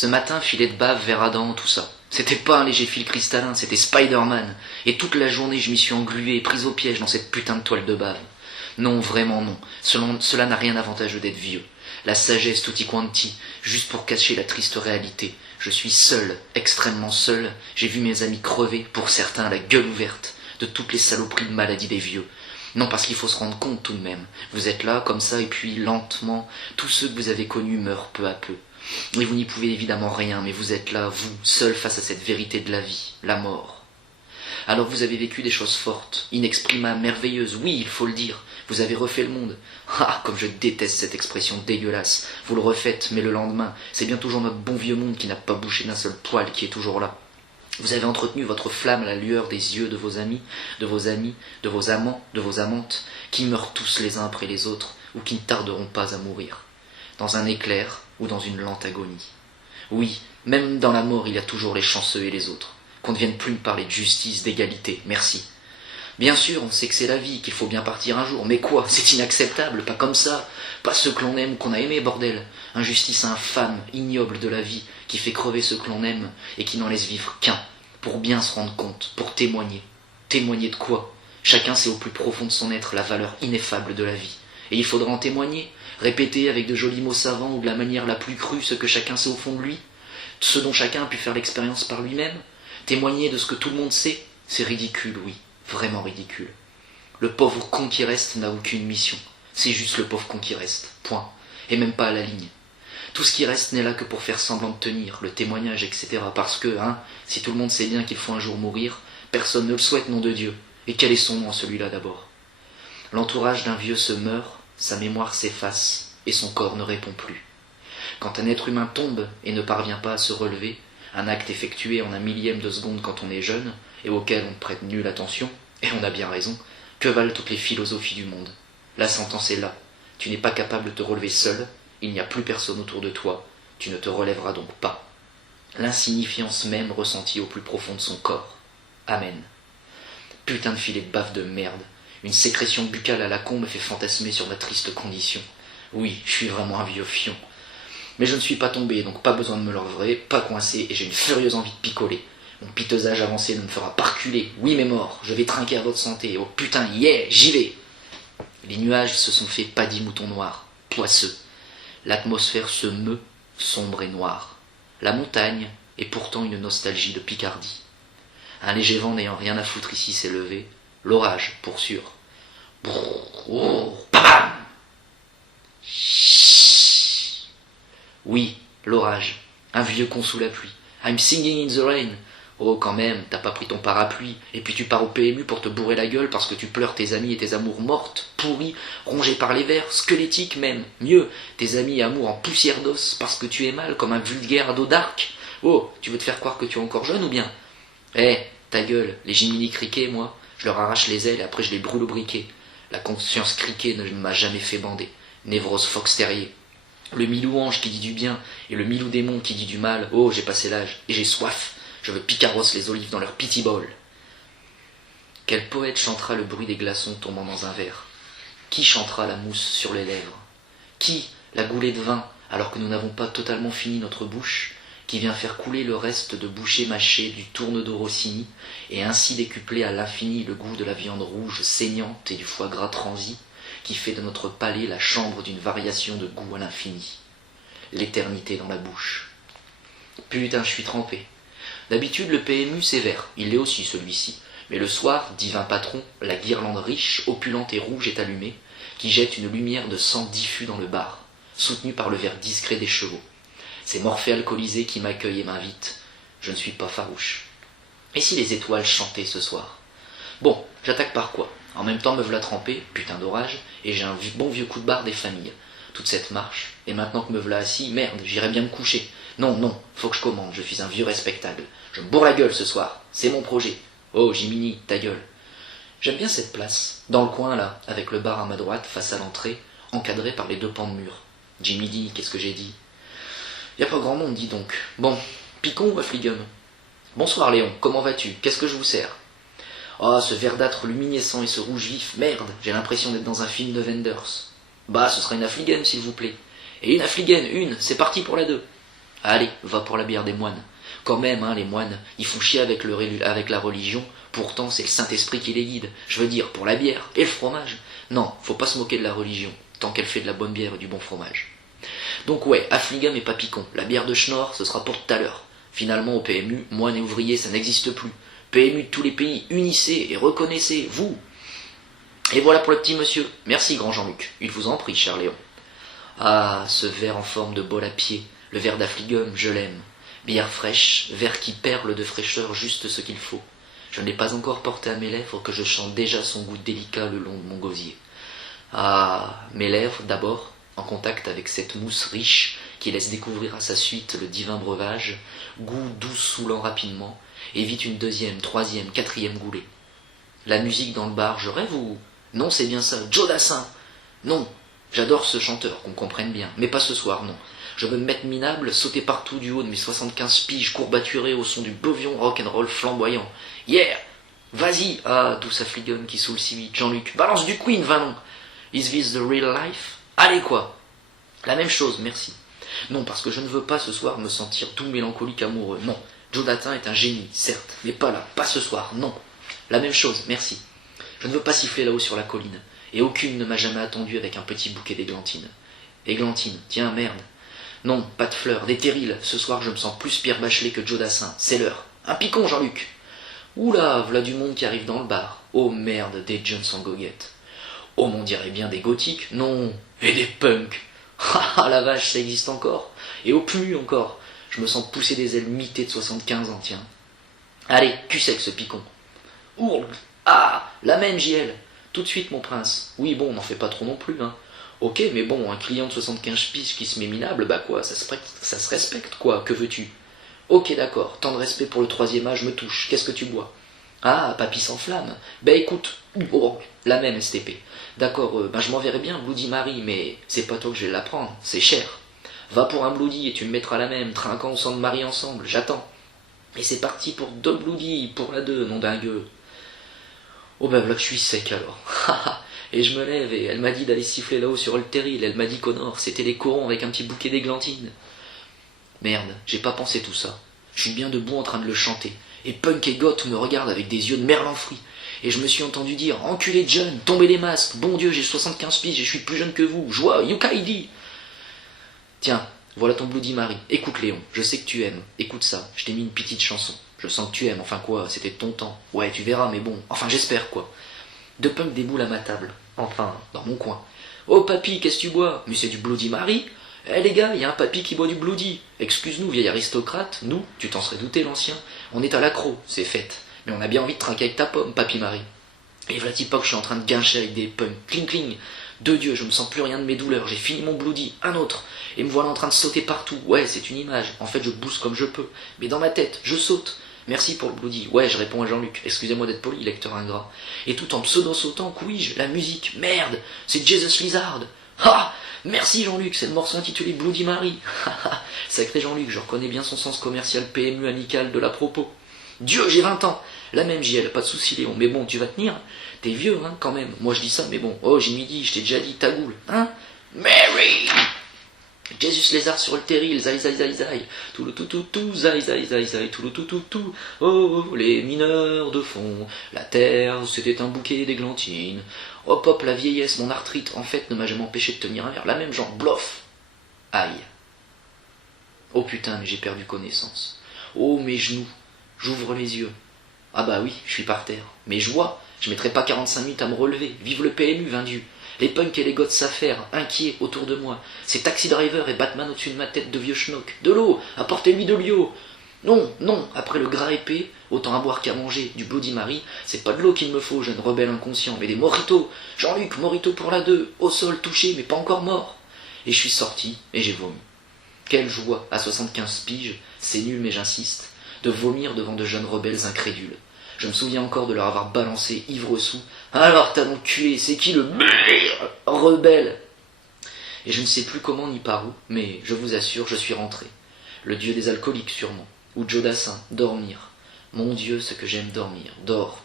Ce matin, filet de bave, verre à dents, tout ça. C'était pas un léger fil cristallin, c'était Spider-Man. Et toute la journée, je m'y suis englué et prise au piège dans cette putain de toile de bave. Non, vraiment non. Cela n'a rien d'avantageux d'être vieux. La sagesse tutti quanti, juste pour cacher la triste réalité. Je suis seul, extrêmement seul. J'ai vu mes amis crever, pour certains la gueule ouverte, de toutes les saloperies de maladie des vieux. Non, parce qu'il faut se rendre compte tout de même. Vous êtes là, comme ça, et puis, lentement, tous ceux que vous avez connus meurent peu à peu. Et vous n'y pouvez évidemment rien, mais vous êtes là, vous, seul face à cette vérité de la vie, la mort. Alors vous avez vécu des choses fortes, inexprimables, merveilleuses, oui, il faut le dire. Vous avez refait le monde. Ah, comme je déteste cette expression dégueulasse. Vous le refaites, mais le lendemain, c'est bien toujours notre bon vieux monde qui n'a pas bouché d'un seul poil qui est toujours là. Vous avez entretenu votre flamme à la lueur des yeux de vos amis, de vos amants, de vos amantes, qui meurent tous les uns après les autres, ou qui ne tarderont pas à mourir, dans un éclair ou dans une lente agonie. Oui, même dans la mort, il y a toujours les chanceux et les autres. Qu'on ne vienne plus me parler de justice, d'égalité, merci. Bien sûr, on sait que c'est la vie, qu'il faut bien partir un jour, mais quoi, c'est inacceptable, pas comme ça, pas ceux que l'on aime ou qu'on a aimé, bordel. Injustice infâme, ignoble de la vie, qui fait crever ceux que l'on aime et qui n'en laisse vivre qu'un, pour bien se rendre compte, pour témoigner. Témoigner de quoi? Chacun sait au plus profond de son être la valeur ineffable de la vie, et il faudra en témoigner, répéter avec de jolis mots savants ou de la manière la plus crue ce que chacun sait au fond de lui, ce dont chacun a pu faire l'expérience par lui-même. Témoigner de ce que tout le monde sait, c'est ridicule, oui, vraiment ridicule. Le pauvre con qui reste n'a aucune mission, c'est juste le pauvre con qui reste, point, et même pas à la ligne. Tout ce qui reste n'est là que pour faire semblant de tenir, le témoignage, etc. Parce que, si tout le monde sait bien qu'il faut un jour mourir, personne ne le souhaite, nom de Dieu. Et quel est son nom, celui-là d'abord? L'entourage d'un vieux se meurt, sa mémoire s'efface, et son corps ne répond plus. Quand un être humain tombe et ne parvient pas à se relever, un acte effectué en un millième de seconde quand on est jeune, et auquel on ne prête nulle attention, et on a bien raison, que valent toutes les philosophies du monde? La sentence est là. Tu n'es pas capable de te relever seul, il n'y a plus personne autour de toi, tu ne te relèveras donc pas. L'insignifiance même ressentie au plus profond de son corps. Amen. Putain de filet de bave de merde. Une sécrétion buccale à la con me fait fantasmer sur ma triste condition. Oui, je suis vraiment un vieux fion. Mais je ne suis pas tombé, donc pas besoin de me leurrer, pas coincé, et j'ai une furieuse envie de picoler. Mon piteux âge avancé ne me fera pas reculer. Oui, mais mort, je vais trinquer à votre santé. Oh putain, yeah, j'y vais. Les nuages se sont fait padis moutons noirs, poisseux. L'atmosphère se meut, sombre et noire. La montagne est pourtant une nostalgie de Picardie. Un léger vent n'ayant rien à foutre ici s'est levé. L'orage, pour sûr. Brrr, bam. Oui, l'orage. Un vieux con sous la pluie. I'm singing in the rain. Oh, quand même, t'as pas pris ton parapluie, et puis tu pars au PMU pour te bourrer la gueule parce que tu pleures tes amis et tes amours mortes, pourries, rongées par les vers, squelettiques même. Mieux, tes amis et amours en poussière d'os parce que tu es mal comme un vulgaire ado d'arc. Oh, tu veux te faire croire que tu es encore jeune ou bien? Ta gueule, les Jiminy Criquets, moi, je leur arrache les ailes et après je les brûle au briquet. La conscience criquée ne m'a jamais fait bander. Névrose fox terrier. Le milou ange qui dit du bien et le milou démon qui dit du mal. Oh, j'ai passé l'âge et j'ai soif. Je veux picarosse les olives dans leur pity bowl. Quel poète chantera le bruit des glaçons tombant dans un verre? Qui chantera la mousse sur les lèvres? Qui la goulée de vin, alors que nous n'avons pas totalement fini notre bouche, qui vient faire couler le reste de bouchée mâchée du tourne-dos Rossini, et ainsi décupler à l'infini le goût de la viande rouge saignante et du foie gras transi, qui fait de notre palais la chambre d'une variation de goût à l'infini. L'éternité dans la bouche. Putain, je suis trempé. D'habitude, le PMU, c'est vert. Il l'est aussi, celui-ci. Mais le soir, divin patron, la guirlande riche, opulente et rouge est allumée, qui jette une lumière de sang diffus dans le bar, soutenue par le verre discret des chevaux. C'est Morphée alcoolisé qui m'accueille et m'invite. Je ne suis pas farouche. Et si les étoiles chantaient ce soir? Bon, j'attaque par quoi? En même temps, me v'là trempé, putain d'orage, et j'ai un bon vieux coup de barre des familles. Toute cette marche, et maintenant que me v'là assis, merde, j'irai bien me coucher. Non, faut que je commande, je suis un vieux respectable. Je me bourre la gueule ce soir, c'est mon projet. Oh, Jiminy, ta gueule. J'aime bien cette place, dans le coin là, avec le bar à ma droite, face à l'entrée, encadré par les deux pans de mur. Jimmy dit, qu'est-ce que j'ai dit? Y a pas grand monde, dis donc. Bon, picon ou affligum? Bonsoir Léon, comment vas-tu? Qu'est-ce que je vous sers? Oh, ce verdâtre luminescent et ce rouge vif, merde, j'ai l'impression d'être dans un film de Wenders. Bah, ce sera une affligem, s'il vous plaît. Et une affligem, une, c'est parti pour la 2. Allez, va pour la bière des moines. Quand même, hein, les moines, ils font chier avec la religion, pourtant c'est le Saint-Esprit qui les guide. Je veux dire, pour la bière et le fromage. Non, faut pas se moquer de la religion, tant qu'elle fait de la bonne bière et du bon fromage. Donc ouais, affligam et papicon, la bière de Schnorr, ce sera pour tout à l'heure. Finalement, au PMU, moines et ouvriers, ça n'existe plus. PMU de tous les pays, unissez et reconnaissez, vous. Et voilà pour le petit monsieur. Merci, grand Jean-Luc. Il vous en prie, cher Léon. Ah, ce verre en forme de bol à pied, le verre d'affligum, je l'aime. Bière fraîche, verre qui perle de fraîcheur, juste ce qu'il faut. Je ne l'ai pas encore porté à mes lèvres que je chante déjà son goût délicat le long de mon gosier. Ah, mes lèvres, d'abord, en contact avec cette mousse riche qui laisse découvrir à sa suite le divin breuvage, goût doux saoulant rapidement, et vite une deuxième, troisième, quatrième goulée. La musique dans le bar, je rêve ou... Non, c'est bien ça, Joe Dassin. Non, j'adore ce chanteur, qu'on comprenne bien, mais pas ce soir, non. Je veux me mettre minable, sauter partout du haut de mes 75 piges courbaturés au son du bovion rock'n'roll flamboyant. Yeah! Vas-y! Ah, d'où ça fligonne qui saoule si vite. Jean-Luc, balance du Queen, va non! Is this the real life? Allez quoi! La même chose, merci. Non, parce que je ne veux pas ce soir me sentir tout mélancolique amoureux, non. Joe Dassin est un génie, certes, mais pas là, pas ce soir, non. La même chose, merci. Je ne veux pas siffler là-haut sur la colline, et aucune ne m'a jamais attendu avec un petit bouquet d'églantines. Églantines, tiens, merde. Non, pas de fleurs, des terrils. Ce soir, je me sens plus Pierre Bachelet que Joe Dassin. C'est l'heure. Un picon, Jean-Luc. Oula, v'là du monde qui arrive dans le bar. Oh merde, des jeunes sans goguette. Oh, m'on dirait bien des gothiques. Non, et des punks. Ah, la vache, ça existe encore. Et au plus encore. Je me sens pousser des ailes mitées de 75 ans, tiens. Allez, cul sec ce picon. Ourle. Ah, la même JL. Tout de suite, mon prince. Oui, bon, on n'en fait pas trop non plus, hein. Ok, mais bon, un client de 75 piges qui se met minable, bah quoi, ça se respecte, quoi, que veux-tu? Ok, d'accord, tant de respect pour le troisième âge me touche, qu'est-ce que tu bois? Ah, papy sans flamme. Ben écoute, oh, la même STP. D'accord, ben je m'enverrai bien Bloody Mary, mais c'est pas toi que je vais la prendre, c'est cher. Va pour un Bloody et tu me mettras la même, trinquant au sang de Marie ensemble, j'attends. Et c'est parti pour deux Bloody, pour la deux, nom d'un gueux. Oh ben voilà que je suis sec alors. Et je me lève et elle m'a dit d'aller siffler là-haut sur le terril, elle m'a dit qu'au nord c'était les corons avec un petit bouquet d'églantines. Merde, j'ai pas pensé tout ça. Je suis bien debout en train de le chanter. Et Punk et Goth me regardent avec des yeux de merlan frit. Et je me suis entendu dire, enculé de jeunes, tombez les masques, bon Dieu, j'ai 75 piges et je suis plus jeune que vous, joie, Yukaidi. Tiens, voilà ton Bloody Mary. Écoute Léon, je sais que tu aimes, écoute ça, je t'ai mis une petite chanson. Je sens que tu aimes, enfin quoi, c'était de ton temps. Ouais, tu verras, mais bon, enfin j'espère quoi. Deux punks déboulent à ma table, enfin, dans mon coin. Oh papy, qu'est-ce que tu bois? Mais c'est du Bloody Mary. Eh les gars, y a un papy qui boit du Bloody. Excuse-nous, vieil aristocrate, nous, tu t'en serais douté l'ancien, on est à l'accro, c'est fait. Mais on a bien envie de trinquer avec ta pomme, papy Marie. Et voilà que je suis en train de guincher avec des punks, cling cling. De Dieu, je me sens plus rien de mes douleurs, j'ai fini mon Bloody, un autre. Et me voilà en train de sauter partout. Ouais, c'est une image, en fait je bouge comme je peux. Mais dans ma tête, je saute. Merci pour le Bloody. Ouais, je réponds à Jean-Luc. Excusez-moi d'être poli, lecteur ingrat. Et tout en pseudo-sautant, couis-je, la musique. Merde, c'est Jesus Lizard. Ah, merci Jean-Luc, c'est le morceau intitulé Bloody Mary. Sacré Jean-Luc, je reconnais bien son sens commercial PMU amical de la propos. Dieu, j'ai 20 ans. La même JL, pas de soucis Léon. Mais bon, tu vas tenir. T'es vieux, hein, quand même. Moi je dis ça, mais bon. Oh, j'ai midi, je t'ai déjà dit, ta goule. Hein? Mary! Jesus lézard sur le terril, zai zai zai zai, tout le tout tout tout, zai zai zai zai, tout le tout tout tout, oh les mineurs de fond, la terre c'était un bouquet d'églantines, hop hop la vieillesse, mon arthrite en fait ne m'a jamais empêché de tenir un verre, la même genre, blof, aïe, oh putain mais j'ai perdu connaissance, oh mes genoux, j'ouvre les yeux, ah bah oui, je suis par terre, mais je vois, je mettrai pas 45 minutes à me relever, vive le PMU, vindu. Les punks et les goths s'affairent, inquiets autour de moi. C'est Taxi Driver et Batman au-dessus de ma tête de vieux schnock. De l'eau, apportez-lui de l'eau. Non, non, après le gras épais, autant à boire qu'à manger, du Bloody Mary, c'est pas de l'eau qu'il me faut, jeune rebelle inconscient, mais des mojitos. Jean-Luc, mojito pour la 2, au sol, touché, mais pas encore mort. Et je suis sorti, et j'ai vomi. Quelle joie, à 75 piges, c'est nul mais j'insiste, de vomir devant de jeunes rebelles incrédules. Je me souviens encore de leur avoir balancé ivre-sous. Alors, talon culé, c'est qui le rebelle? Et je ne sais plus comment ni par où, mais je vous assure, je suis rentré. Le dieu des alcooliques, sûrement. Ou Joe Dassin, dormir. Mon Dieu, ce que j'aime dormir. Dors.